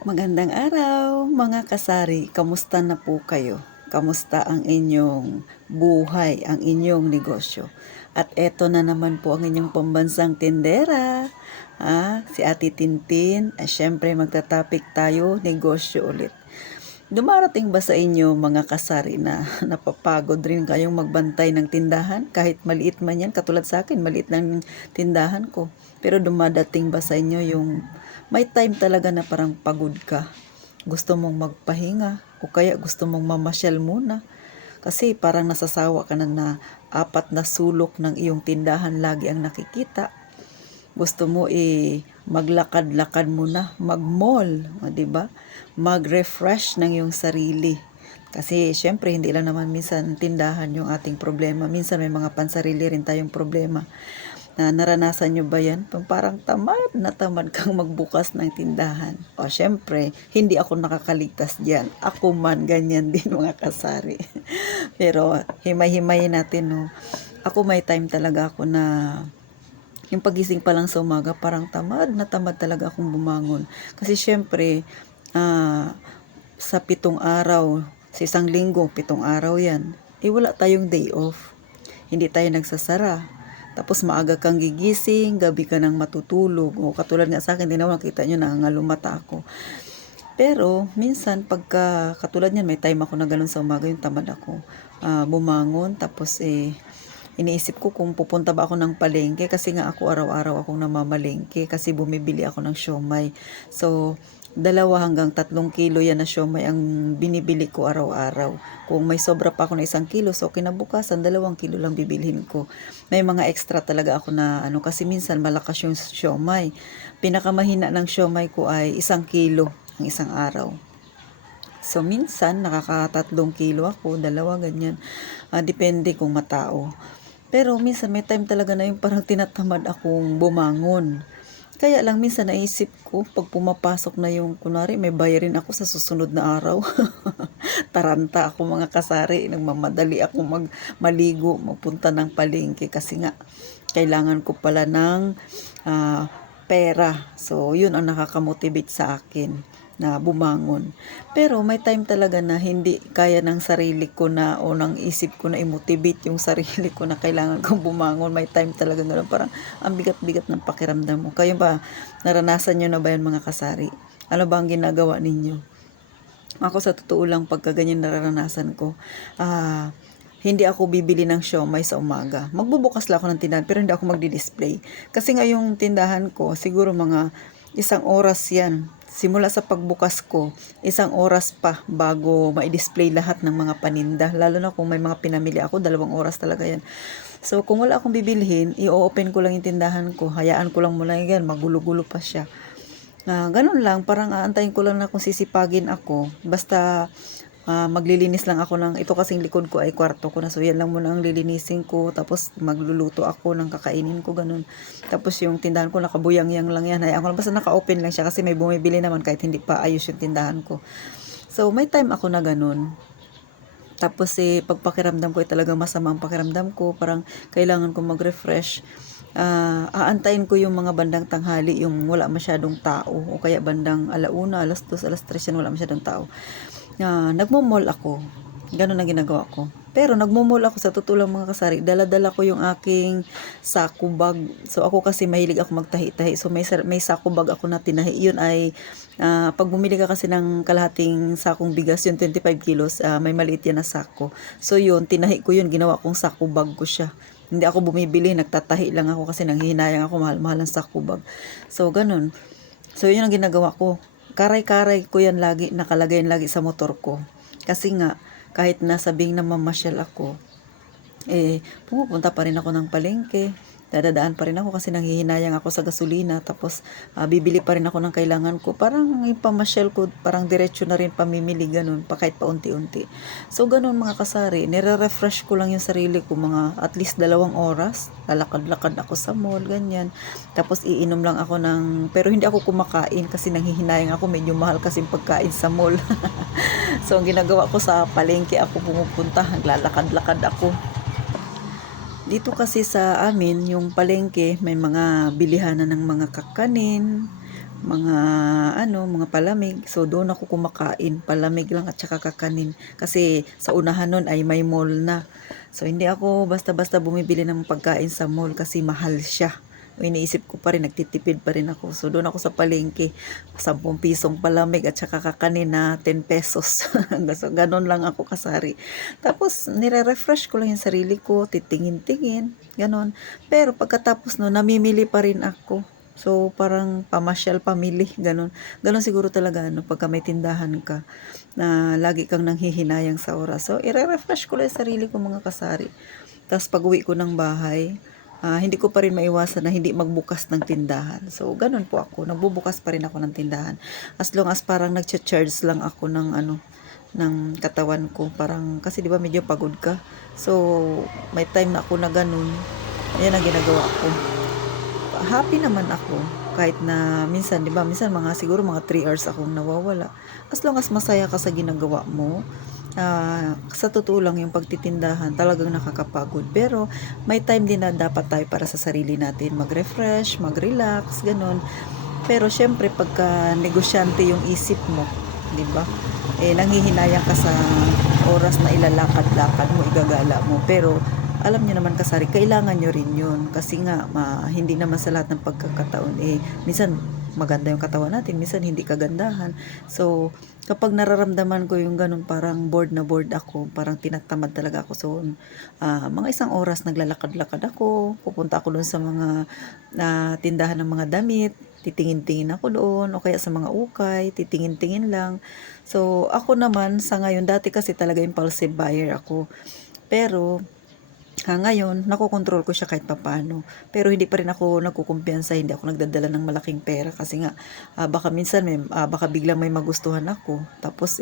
Magandang araw mga kasari, kamusta na po kayo? Kamusta ang inyong buhay, ang inyong negosyo? At eto na naman po ang inyong pambansang tindera, si Ate Tintin. Syempre magtatapik tayo, negosyo ulit. Dumarating ba sa inyo mga kasari na napapagod rin kayong magbantay ng tindahan? Kahit maliit man yan, katulad sa akin, maliit lang tindahan ko. Pero dumadating ba sa inyo yung may time talaga na parang pagod ka? Gusto mong magpahinga o kaya gusto mong mamasyal muna? Kasi parang nasasawa ka na apat na sulok ng iyong tindahan lagi ang nakikita. Gusto mo maglakad-lakad muna, mag-mall, 'di ba? Mag-refresh ng iyong sarili. Kasi syempre hindi lang naman minsan tindahan yung ating problema. Minsan may mga pansarili rin tayong problema. Naranasan nyo ba yan? Parang tamad na tamad kang magbukas ng tindahan. O syempre, hindi ako nakakaligtas diyan. Ako man, ganyan din mga kasari. Pero himay-himayin natin, no? Ako may time talaga ako na yung pagising pa lang sa umaga, parang tamad na tamad talaga akong bumangon. Kasi syempre, sa 7 araw, sa isang linggo, 7 araw yan, wala tayong day off. Hindi tayo nagsasara. Tapos maaga kang gigising, gabi ka nang matutulog. O katulad nga sa akin, hindi na makita nyo, nangangalumata ako. Pero minsan pagka katulad niyan, may time ako na ganun sa umaga, yung tamad ako bumangon. Tapos iniisip ko kung pupunta ba ako ng palengke kasi nga ako araw-araw akong namamalengke kasi bumibili ako ng siomay. So 2 hanggang 3 kilo yan na siomay ang binibili ko araw-araw. Kung may sobra pa ako na 1 kilo, so kinabukasan 2 kilo lang bibilhin ko. May mga extra talaga ako na kasi minsan malakas yung siomay. Pinakamahina ng siomay ko ay 1 kilo ang isang araw. So, minsan, nakaka 3 kilo ako, 2, ganyan. Depende kung matao. Pero, minsan, may time talaga na yung parang tinatamad akong bumangon. Kaya lang, minsan, naisip ko, pag pumapasok na yung, kunwari, may bayarin ako sa susunod na araw. Taranta ako mga kasari. Nagmamadali ako maligo, magpunta ng palengke. Kasi nga, kailangan ko pala ng pera. So, yun ang nakakamotivate sa akin na bumangon. Pero may time talaga na hindi kaya ng sarili ko na o ng isip ko na i-motivate yung sarili ko na kailangan kong bumangon. May time talaga na parang ang bigat-bigat ng pakiramdam mo. Kayo ba, naranasan nyo na ba yan mga kasari? Ano ba ang ginagawa ninyo? Ako sa totoo lang pagka ganyan nararanasan ko, hindi ako bibili ng siomay sa umaga. Magbubukas lang ako ng tindahan pero hindi ako magdi-display. Kasi nga yung tindahan ko, siguro mga 1 oras yan. Simula sa pagbukas ko, 1 oras pa bago ma-display lahat ng mga paninda. Lalo na kung may mga pinamili ako, 2 oras talaga yan. So, kung wala akong bibilhin, i-open ko lang yung tindahan ko. Hayaan ko lang muna yan, magulo-gulo pa siya. Ganun lang, parang aantayin ko lang na kung sisipagin ako. Basta maglilinis lang ako ng, ito kasing likod ko ay kwarto ko na, so yan lang muna ang lilinisin ko, tapos magluluto ako ng kakainin ko, ganun. Tapos yung tindahan ko nakabuyang-yang lang yan, hayaan ko lang, basta naka-open lang siya kasi may bumibili naman kahit hindi pa ayos yung tindahan ko. So may time ako na ganun. Tapos pagpakiramdam ko ay talagang masama ang pakiramdam ko, parang kailangan ko mag-refresh. Aantayin ko yung mga bandang tanghali, yung wala masyadong tao, o kaya bandang 1:00, 2:00, 3:00 yan, wala masyadong tao. Nagmo-mall ako. Ganun ang ginagawa ko. Pero nagmo-mall ako, sa totoo lang mga kasari, dala-dala ko yung aking sako bag. So ako kasi mahilig ako magtahi-tahi. So may sako bag ako na tinahi. Yun ay pag bumili ka kasi ng kalahating sakong bigas, yung 25 kilos, may maliit yan na sako. So yun, tinahi ko yun, ginawa kong sako bag ko siya. Hindi ako bumibili, nagtatahi lang ako kasi nanghihinayang ako, mahal-mahal ang sako bag. So ganun. So yun ang ginagawa ko. Karay-karay ko yan lagi, nakalagay yan lagi sa motor ko. Kasi nga, kahit nasabing na mamasyal ako, pumupunta pa rin ako ng palengke. Dadadaan pa rin ako kasi nanghihinayang ako sa gasolina. Tapos, bibili pa rin ako ng kailangan ko. Parang yung pamasyal ko, parang diretso na rin pamimili, ganun, pa kahit paunti-unti. So, ganun mga kasari, nire-refresh ko lang yung sarili ko, mga at least 2 oras. Lalakad-lakad ako sa mall, ganyan. Tapos, iinom lang ako pero hindi ako kumakain kasi nanghihinayang ako, medyo mahal kasi pagkain sa mall. So, ang ginagawa ko sa palengke ako pumupunta, naglalakad-lakad ako. Dito kasi sa amin, yung palengke, may mga bilihanan ng mga kakanin, mga mga palamig. So doon ako kumakain, palamig lang at saka kakanin. Kasi sa unahan nun ay may mall na. So hindi ako basta-basta bumibili ng pagkain sa mall kasi mahal siya. Iniisip ko pa rin, nagtitipid pa rin ako. So doon ako sa palengke, 10 pisong palamig at saka kakanin na 10 pesos. So ganon lang ako kasari. Tapos nire-refresh ko lang yung sarili ko, titingin-tingin, ganon. Pero pagkatapos no, namimili pa rin ako. So, parang pamasyal pamili, ganun. Ganun siguro talaga, pagka may tindahan ka, na lagi kang nanghihinayang sa oras. So, ire-refresh ko lang yung sarili ko mga kasari. Tapos, pag uwi ko ng bahay, hindi ko pa rin maiwasan na hindi magbukas ng tindahan. So, ganun po ako. Nagbubukas pa rin ako ng tindahan. As long as parang nag-charge lang ako ng ng katawan ko. Parang, kasi di ba medyo pagod ka. So, may time na ako na ganun. Yan ang ginagawa ko. Happy naman ako kahit na minsan, 'di ba? Minsan siguro mga 3 hours akong nawawala. As long as masaya ka sa ginagawa mo, sa totoo lang yung pagtitindahan talagang nakakapagod. Pero may time din na dapat tayo para sa sarili natin, mag-refresh, mag-relax, ganun. Pero syempre pagka negosyante yung isip mo, 'di ba? Nanghihinayang ka sa oras na ilalakad-lakad mo, igagala mo. Pero alam niyo naman kasari, kailangan nyo rin yun. Kasi nga, hindi naman sa lahat ng pagkakataon, minsan maganda yung katawan natin, minsan hindi kagandahan. So, kapag nararamdaman ko yung ganun, parang bored na bored ako, parang tinatamad talaga ako. So, mga 1 oras naglalakad-lakad ako, pupunta ako doon sa mga tindahan ng mga damit, titingin-tingin ako doon, o kaya sa mga ukay, titingin-tingin lang. So, ako naman, sa ngayon, dati kasi talaga impulsive buyer ako. Pero, ngayon, nakokontrol ko siya kahit papaano. Pero hindi pa rin ako nagkukumpiyansa, hindi ako nagdadala ng malaking pera kasi nga baka minsan baka biglang may magustuhan ako. Tapos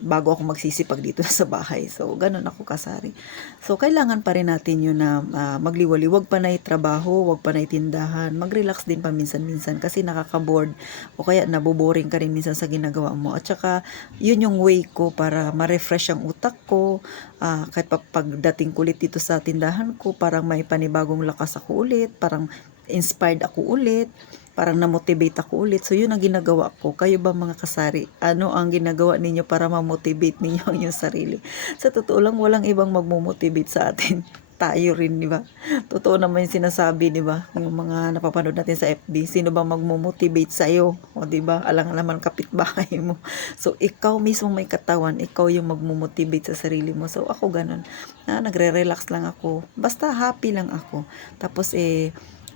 bago ako magsisipag dito sa bahay. So, ganun ako kasari. So, kailangan pa rin natin yun na magliwali. Wag pa na trabaho, wag pa na tindahan. Mag-relax din pa minsan-minsan kasi nakaka-board o kaya naboboring ka rin minsan sa ginagawa mo. At saka, yun yung way ko para ma-refresh ang utak ko. Kahit pagdating ko ulit dito sa tindahan ko, parang may panibagong lakas ako ulit, parang inspired ako ulit, parang na-motivate ako ulit. So, yun ang ginagawa ko. Kayo ba mga kasari? Ano ang ginagawa ninyo para ma-motivate ninyo ang inyong sarili? Sa totoo lang, walang ibang mag-motivate sa atin. Tayo rin, di ba? Totoo naman yung sinasabi, di ba? Yung mga napapanood natin sa FB, sino ba mag-motivate sa iyo? O, di ba? Alang-alaman kapitbahay mo. So, ikaw mismo may katawan, ikaw yung mag-motivate sa sarili mo. So, ako ganun. Nagre-relax lang ako. Basta happy lang ako. Tapos,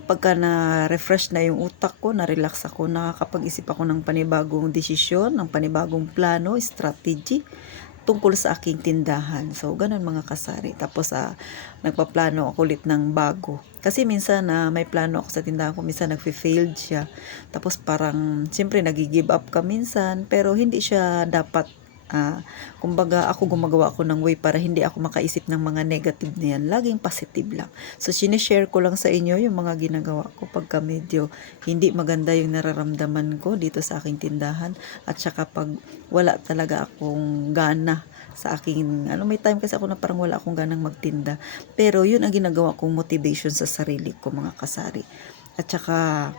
pagka na-refresh na yung utak ko, na-relax ako, nakakapag-isip ako ng panibagong desisyon, ng panibagong plano, strategy tungkol sa aking tindahan. So, ganun mga kasari. Tapos, nagpaplano ako ulit ng bago. Kasi minsan, may plano ako sa tindahan ko, minsan nag-failed siya. Tapos, parang, siyempre, nag-give up ka minsan, pero hindi siya dapat kumbaga ako gumagawa ako ng way para hindi ako makaisip ng mga negative na yan. Laging positive lang. So, sinishare ko lang sa inyo yung mga ginagawa ko pagka medyo hindi maganda yung nararamdaman ko dito sa aking tindahan. At saka pag wala talaga akong gana sa aking, may time kasi ako na parang wala akong ganang magtinda. Pero yun ang ginagawa kong motivation sa sarili ko mga kasari. At saka,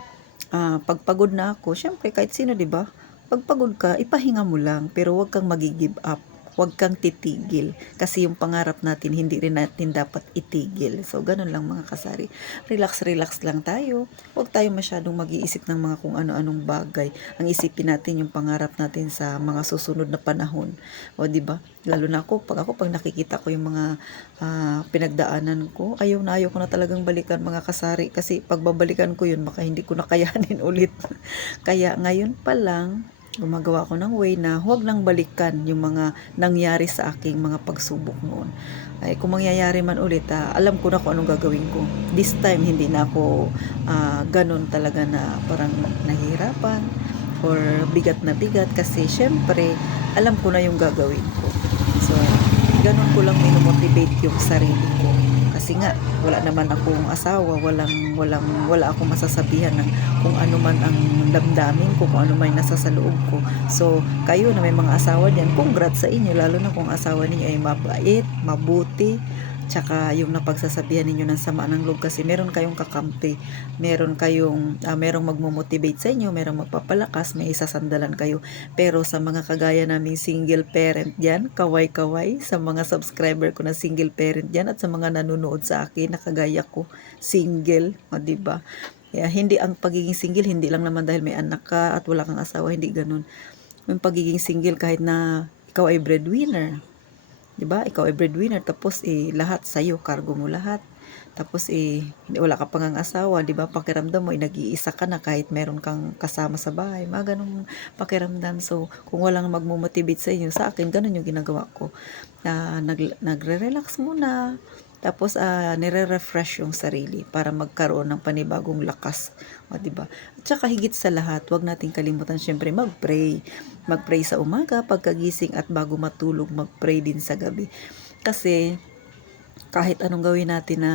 pag pagod na ako, syempre kahit sino, di ba? Pag pagod ka, ipahinga mo lang, pero huwag kang mag-give up. Huwag kang titigil. Kasi yung pangarap natin, hindi rin natin dapat itigil. So, ganun lang mga kasari. Relax lang tayo. Huwag tayo masyadong mag-iisip ng mga kung ano-anong bagay. Ang isipin natin yung pangarap natin sa mga susunod na panahon. O, di ba? Lalo na ako, pag nakikita ko yung mga pinagdaanan ko, ayaw ko na talagang balikan mga kasari. Kasi pagbabalikan ko yun, baka hindi ko na kayanin ulit. Kaya ngayon pa lang, gumagawa ko ng way na huwag nang balikan yung mga nangyari sa aking mga pagsubok noon. Ay, kung mangyayari man ulit, alam ko na kung anong gagawin ko. This time, hindi na ako ganun talaga na parang nahihirapan or bigat na bigat kasi syempre, alam ko na yung gagawin ko. So, ganun ko lang minomotivate yung sarili ko. Kasi nga, wala naman akong asawa, wala akong masasabihan ng kung ano man ang damdamin ko, kung ano man nasa sa loob ko. So, kayo na may mga asawa diyan, congrats sa inyo, lalo na kung asawa niyo ay mabait, mabuti, tsaka yung napagsasabihan ninyo ng sama ng loob kasi meron kayong kakampi, merong magmo-motivate sa inyo, merong magpapalakas, may isasandalan kayo. Pero sa mga kagaya naming single parent diyan, kaway-kaway sa mga subscriber ko na single parent diyan at sa mga nanonood sa akin na kagaya ko, single, 'di ba? Kaya hindi ang pagiging single, hindi lang naman dahil may anak ka at wala kang asawa, hindi ganun. Yung pagiging single kahit na ikaw ay breadwinner, 'di ba? Ikaw ay breadwinner tapos lahat sa iyo, cargo mo lahat. Tapos hindi wala ka pang ang asawa, 'di ba? Pakiramdam mo nag-iisa ka na kahit meron kang kasama sa bahay. Mga ganung pakiramdam. So, kung walang magmo-motivate sa inyo, sa akin ganun yung ginagawa ko. Nagre-relax muna. Tapos nire-refresh yung sarili para magkaroon ng panibagong lakas, o 'di ba? At saka higit sa lahat, 'wag nating kalimutan syempre mag-pray. Mag-pray sa umaga pagkagising at bago matulog mag-pray din sa gabi. Kasi kahit anong gawin natin na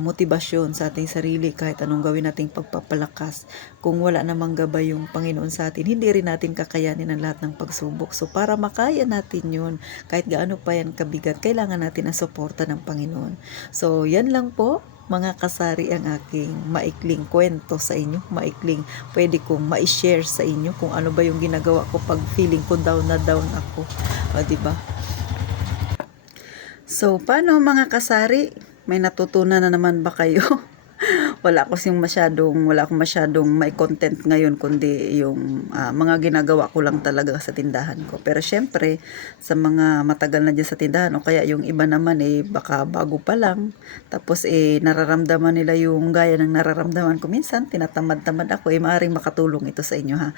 motibasyon sa ating sarili, kahit anong gawin nating pagpapalakas, kung wala namang gabay yung Panginoon sa atin, hindi rin natin kakayanin ang lahat ng pagsubok. So para makaya natin yun, kahit gaano pa yan kabigat, kailangan natin ang suporta ng Panginoon. So yan lang po mga kasari ang aking maikling kwento sa inyo, maikling pwede kong ma-share sa inyo kung ano ba yung ginagawa ko pag feeling ko down na down ako, o diba? So, paano mga kasari? May natutunan na naman ba kayo? wala akong masyadong may content ngayon kundi yung mga ginagawa ko lang talaga sa tindahan ko. Pero syempre, sa mga matagal na dyan sa tindahan o kaya yung iba naman baka bago pa lang. Tapos nararamdaman nila yung gaya ng nararamdaman ko. Minsan, tinatamad-tamad ako. Maaaring makatulong ito sa inyo ha.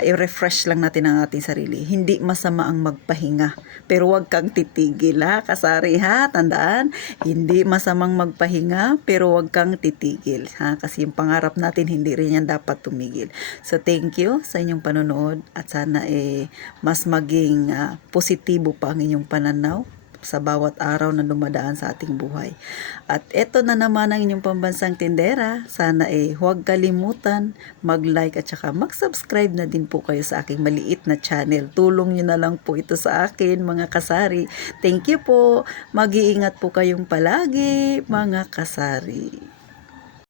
I-refresh lang natin ang ating sarili. Hindi masama ang magpahinga. Pero wag kang titigil ha, kasari ha. Tandaan, hindi masamang magpahinga pero wag kang titigil ha, kasi yung pangarap natin hindi rin yan dapat tumigil. So thank you sa inyong panonood at sana mas maging positibo pa ang inyong pananaw sa bawat araw na dumadaan sa ating buhay. At eto na naman ang inyong pambansang tindera. Sana huwag kalimutan mag-like at saka mag-subscribe na din po kayo sa aking maliit na channel. Tulong nyo na lang po ito sa akin mga kasari. Thank you po. Mag-iingat po kayong palagi mga kasari.